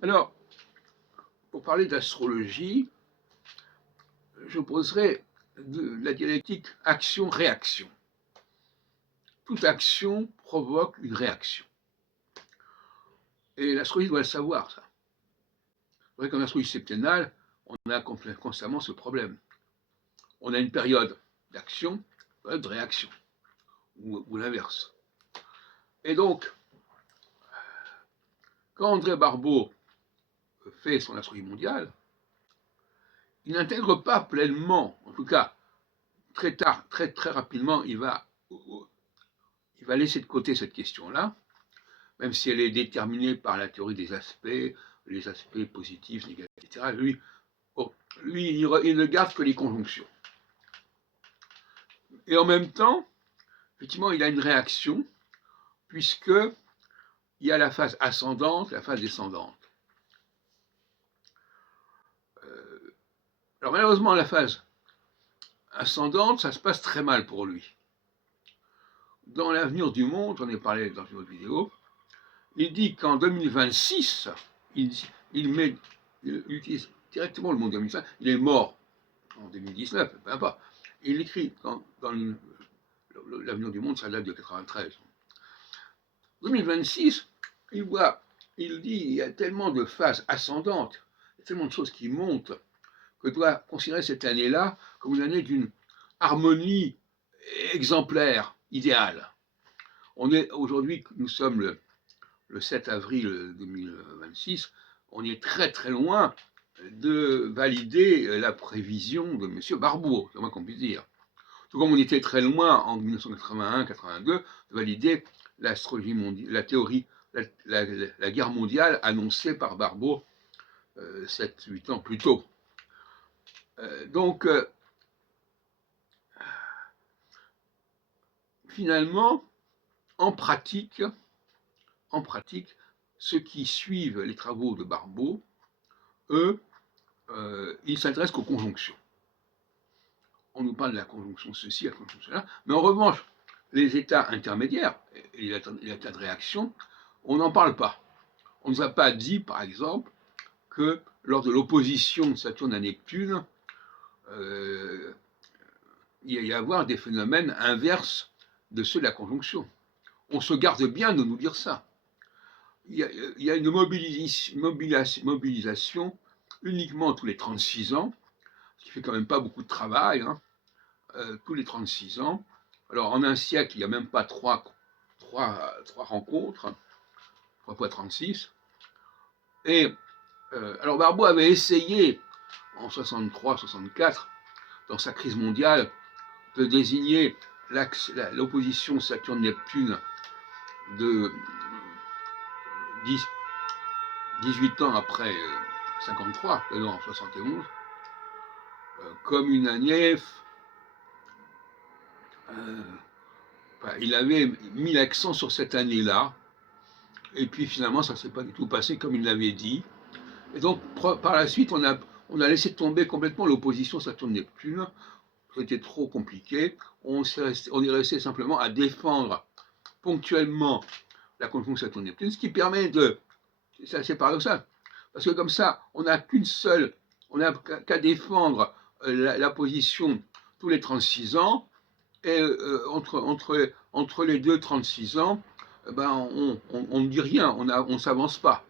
Alors, pour parler d'astrologie, je poserai la dialectique action-réaction. Toute action provoque une réaction. Et l'astrologie doit le savoir, ça. C'est vrai qu'en astrologie septennale, on a constamment ce problème. On a une période d'action, une période de réaction, ou l'inverse. Et donc, quand André Barbeau fait son astrologie mondiale, il n'intègre pas pleinement, en tout cas très tard, très rapidement, il va laisser de côté cette question-là, même si elle est déterminée par la théorie des aspects, les aspects positifs, négatifs, etc. Lui, il ne garde que les conjonctions. Et en même temps, effectivement, il a une réaction, puisque il y a la phase ascendante, la phase descendante. Alors malheureusement, la phase ascendante, ça se passe très mal pour lui. Dans l'avenir du monde, j'en ai parlé dans une autre vidéo, il dit qu'en 2026, il utilise directement le mot 2025, il est mort en 2019, peu importe. Il écrit dans l'avenir du monde, ça date de 93. 2026, il dit il y a tellement de phases ascendantes, il y a tellement de choses qui montent, que doit considérer cette année-là comme une année d'une harmonie exemplaire, idéale. Aujourd'hui, nous sommes le 7 avril 2026, on est très loin de valider la prévision de M. Barbeau, c'est moins qu'on puisse dire. Tout comme on était très loin en 1981-82 de valider l'astrologie mondiale, la théorie, la guerre mondiale annoncée par Barbeau 7-8 ans plus tôt. Donc, finalement, en pratique, ceux qui suivent les travaux de Barbeau, eux, ils s'intéressent qu'aux conjonctions. On nous parle de la conjonction ceci, la conjonction cela, mais en revanche, les états intermédiaires et les états de réaction, on n'en parle pas. On ne nous a pas dit, par exemple, que lors de l'opposition de Saturne à Neptune, il y a y avoir des phénomènes inverses de ceux de la conjonction. On se garde bien de nous dire ça. Il y a une mobilisation uniquement tous les 36 ans, ce qui fait quand même pas beaucoup de travail, hein, tous les 36 ans. Alors en un siècle, il n'y a même pas trois rencontres, 3 fois 36. Et alors Barbeau avait essayé en 63-64, dans sa crise mondiale, de désigner l'opposition Saturne-Neptune de 18 ans après 53, en 71, comme une année. Il avait mis l'accent sur cette année-là, et puis finalement ça ne s'est pas du tout passé comme il l'avait dit. Et donc par la suite, on a laissé tomber complètement l'opposition Saturne-Neptune. C'était trop compliqué. On est resté simplement à défendre ponctuellement la conjonction Saturne-Neptune, ce qui permet de. C'est assez paradoxal, parce que comme ça, on n'a qu'à défendre la position tous les 36 ans, et entre les deux 36 ans, on ne dit rien, on ne s'avance pas.